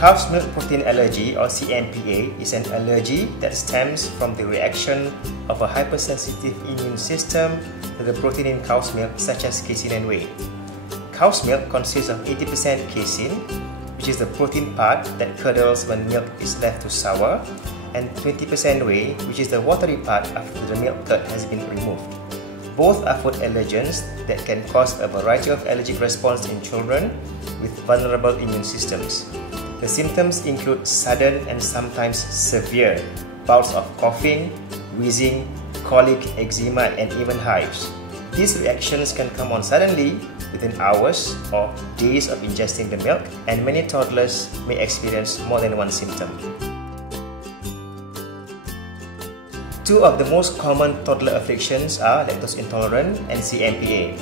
Cow's milk protein allergy, or CMPA, is an allergy that stems from the reaction of a hypersensitive immune system to the protein in cow's milk, such as casein and whey. Cow's milk consists of 80% casein, which is the protein part that curdles when milk is left too sour, and 20% whey, which is the watery part after the milk curd has been removed. Both are food allergens that can cause a variety of allergic response in children with vulnerable immune systems. The symptoms include sudden and sometimes severe bouts of coughing, wheezing, colic, eczema, and even hives. These reactions can come on suddenly within hours or days of ingesting the milk, and many toddlers may experience more than one symptom. Two of the most common toddler afflictions are lactose intolerant and CMPA.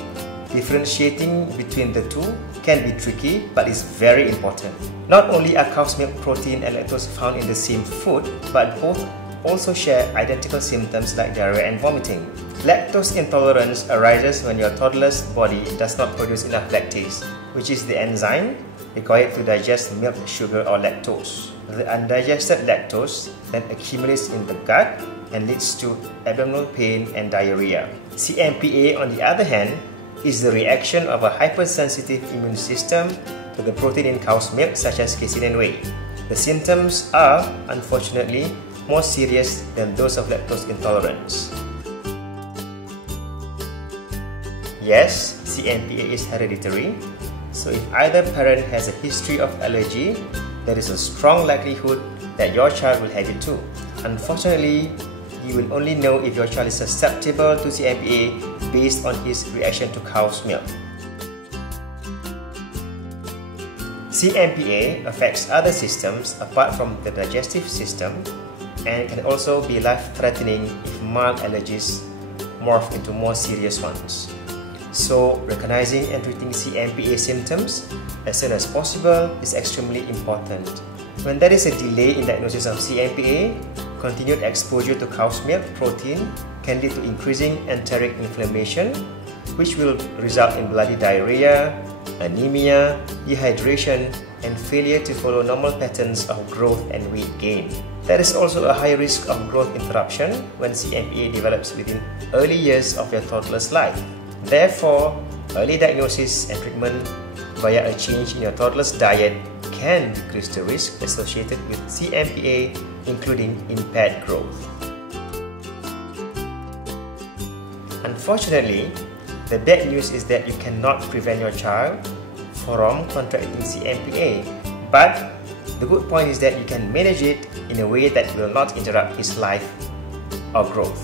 Differentiating between the two can be tricky, but is very important. Not only are cow's milk protein and lactose found in the same food, but both also share identical symptoms like diarrhea and vomiting. Lactose intolerance arises when your toddler's body does not produce enough lactase, which is the enzyme required to digest milk sugar or lactose. The undigested lactose then accumulates in the gut and leads to abdominal pain and diarrhea. CMPA, on the other hand, is the reaction of a hypersensitive immune system to the protein in cow's milk, such as casein and whey. The symptoms are, unfortunately, more serious than those of lactose intolerance. Yes, CMPA is hereditary, so if either parent has a history of allergy, there is a strong likelihood that your child will have it too. Unfortunately, you will only know if your child is susceptible to CMPA based on his reaction to cow's milk. CMPA affects other systems apart from the digestive system and can also be life-threatening if mild allergies morph into more serious ones. So, recognizing and treating CMPA symptoms as soon as possible is extremely important. When there is a delay in diagnosis of CMPA, continued exposure to cow's milk protein can lead to increasing enteric inflammation, which will result in bloody diarrhea, anemia, dehydration, and failure to follow normal patterns of growth and weight gain. There is also a high risk of growth interruption when CMPA develops within early years of your toddler's life. Therefore, early diagnosis and treatment via a change in your toddler's diet can decrease the risk associated with CMPA, including impaired growth. Unfortunately, the bad news is that you cannot prevent your child from contracting CMPA, but the good point is that you can manage it in a way that will not interrupt his life or growth.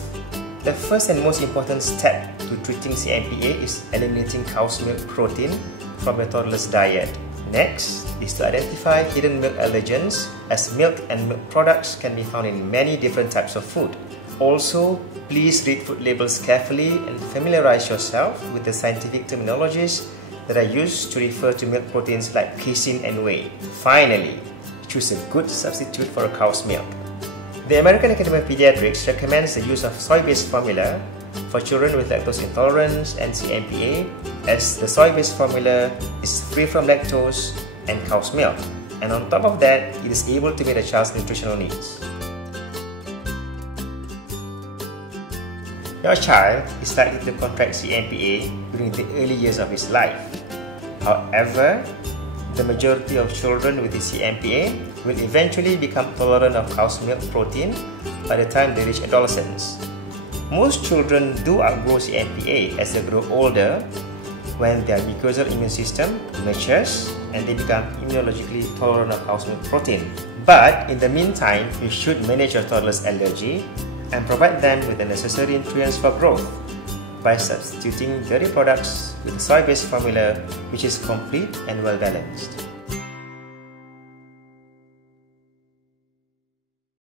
The first and most important step to treating CMPA is eliminating cow's milk protein from your toddler's diet. Next is to identify hidden milk allergens, as milk and milk products can be found in many different types of food. Also, please read food labels carefully and familiarize yourself with the scientific terminologies that are used to refer to milk proteins like casein and whey. Finally, choose a good substitute for a cow's milk. The American Academy of Pediatrics recommends the use of soy-based formula for children with lactose intolerance and CMPA, as the soy-based formula is free from lactose and cow's milk, and on top of that, it is able to meet a child's nutritional needs. Your child is likely to contract CMPA during the early years of his life. However, the majority of children with the CMPA will eventually become tolerant of cow's milk protein by the time they reach adolescence. Most children do outgrow CMPA as they grow older, when their mucosal immune system matures and they become immunologically tolerant of cow's milk protein. But in the meantime, you should manage your toddler's allergy and provide them with the necessary nutrients for growth by substituting dairy products with a soy-based formula which is complete and well balanced.